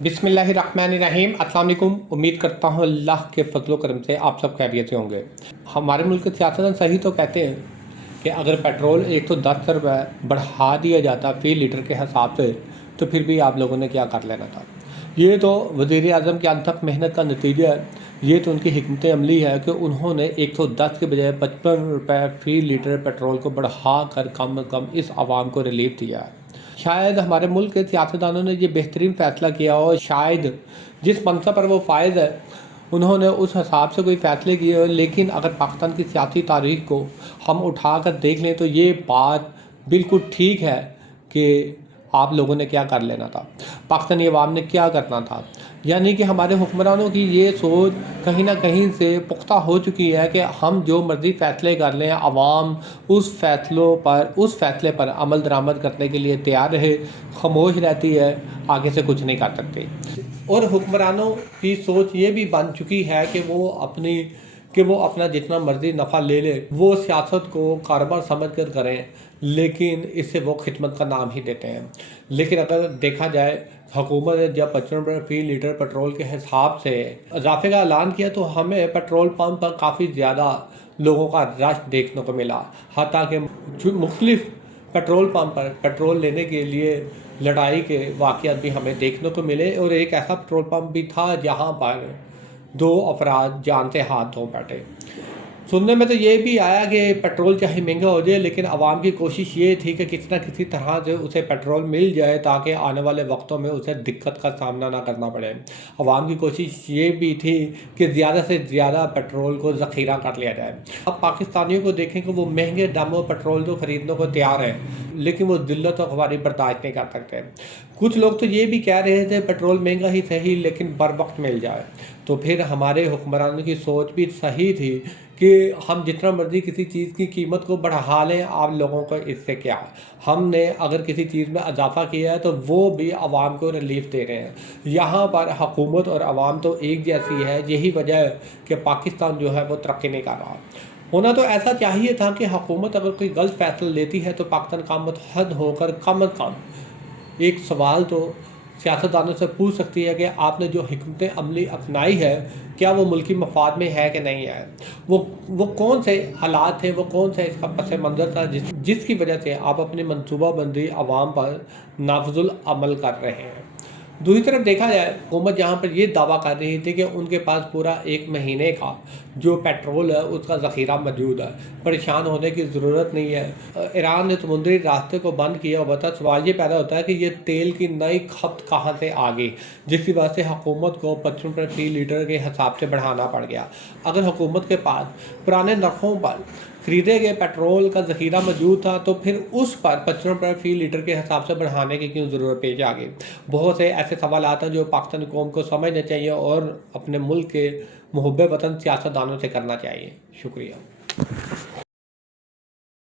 बिस्मिल्लाहिर्रहमानिर्रहीम। अस्सलाम वालेकुम। उम्मीद करता हूँ अल्लाह के फजल करम से आप सब खैरियत से होंगे। हमारे मुल्क के सियासतदान सही तो कहते हैं कि अगर पेट्रोल 110 रुपये बढ़ा दिया जाता फ़ी लीटर के हिसाब से तो फिर भी आप लोगों ने क्या कर लेना था। ये तो वज़ीर आज़म की अनथक मेहनत का नतीजा है। ये तो उनकी हिकमत अमली है कि उन्होंने 110 के बजाय 55 रुपये फ़ी लीटर पेट्रोल को बढ़ा कर कम इस आवाम को रिलीफ दिया है। शायद हमारे मुल्क के सियासतदानों ने ये बेहतरीन फ़ैसला किया हो, शायद जिस मनसब पर वो फायज़ है उन्होंने उस हिसाब से कोई फ़ैसले किए हो। लेकिन अगर पाकिस्तान की सियासी तारीख़ को हम उठा कर देख लें तो ये बात बिल्कुल ठीक है कि आप लोगों ने क्या कर लेना था, पाकिस्तानी अवाम ने क्या करना था। यानी कि हमारे हुक्मरानों की ये सोच कहीं ना कहीं से पुख्ता हो चुकी है कि हम जो मर्ज़ी फ़ैसले कर लें, अवाम उस फ़ैसले पर अमल दरामद करने के लिए तैयार रहे, खामोश रहती है, आगे से कुछ नहीं कर सकती। और हुक्मरानों की सोच ये भी बन चुकी है कि वो अपना जितना मर्ज़ी नफ़ा ले ले, वो सियासत को कारोबार समझ कर करें, लेकिन इससे वो खिदमत का नाम ही देते हैं। लेकिन अगर देखा जाए, हुकूमत ने जब 55 रुपये फ़ी लीटर पेट्रोल के हिसाब से इजाफे का ऐलान किया तो हमें पेट्रोल पंप पर काफ़ी ज़्यादा लोगों का रश देखने को मिला। हत्ता कि मुख्तलिफ पेट्रोल पंप पर पेट्रोल लेने के लिए लड़ाई के वाक़यात भी हमें देखने को मिले। और एक ऐसा पेट्रोल पंप भी था जहाँ पर 2 अफराद जान से हाथ धो बैठे। सुनने में तो ये भी आया कि पेट्रोल चाहे महंगा हो जाए, लेकिन आवाम की कोशिश ये थी कि किसी न किसी तरह से उसे पेट्रोल मिल जाए ताकि आने वाले वक्तों में उसे दिक्कत का सामना ना करना पड़े। आवाम की कोशिश ये भी थी कि ज़्यादा से ज़्यादा पेट्रोल को ज़ख़ीरा कर लिया जाए। अब पाकिस्तानियों को देखें कि वो महंगे दामों पेट्रोल तो ख़रीदने को तैयार हैं, लेकिन वो दिल्लत और ख्वारी बर्दाश्त नहीं कर सकते। कुछ लोग तो ये भी कह रहे थे पेट्रोल महंगा ही सही लेकिन बर वक्त मिल जाए। तो फिर हमारे हुक्मरानों की सोच भी सही थी कि हम जितना मर्ज़ी किसी चीज़ की कीमत को बढ़ा लें, आप लोगों को इससे क्या। हमने अगर किसी चीज़ में इजाफा किया है तो वो भी आवाम को रिलीफ दे रहे हैं। यहाँ पर हुकूमत और आवाम तो एक जैसी है। यही वजह है कि पाकिस्तान जो है वो तरक्की नहीं कर रहा। होना तो ऐसा चाहिए था कि हुकूमत अगर कोई गलत फैसला लेती है तो पाकिस्तान का मुतहद होकर कम अज़ कम एक सवाल तो सियासतदानों से पूछ सकती है कि आपने जो हिकमत अमली अपनाई है क्या वो मुल्की मफाद में है कि नहीं है। वो कौन से हालात थे, वो कौन सा इसका पस मंज़र था जिसकी वजह से आप अपनी मनसूबाबंदी आवाम पर नाफजुल अमल कर रहे हैं। दूसरी तरफ देखा जाए, हुकूमत जहाँ पर ये दावा कर रही थी कि उनके पास पूरा 1 महीने का जो पेट्रोल है उसका ज़ख़ीरा मौजूद है, परेशान होने की ज़रूरत नहीं है। ईरान ने समुद्री रास्ते को बंद किया हुआ था। सवाल ये पैदा होता है कि ये तेल की नई खपत कहाँ से आ गई, जिसकी वजह से हुकूमत को 55 रुपये फ़ी लीटर के हिसाब से बढ़ाना पड़ गया। अगर हुकूमत के पास पुराने नरखों पर ख़रीदे गए पेट्रोल का ज़ख़ीरा मौजूद था तो फिर उस पर 55 रुपये फ़ी लीटर के हिसाब से बढ़ाने की क्यों ज़रूरत पेश आ गई। बहुत से ऐसे सवाल आते हैं जो पाकिस्तानी कौम को समझना चाहिए और अपने मुल्क के मुहब्बे वतन सियासतदानों से करना चाहिए। शुक्रिया।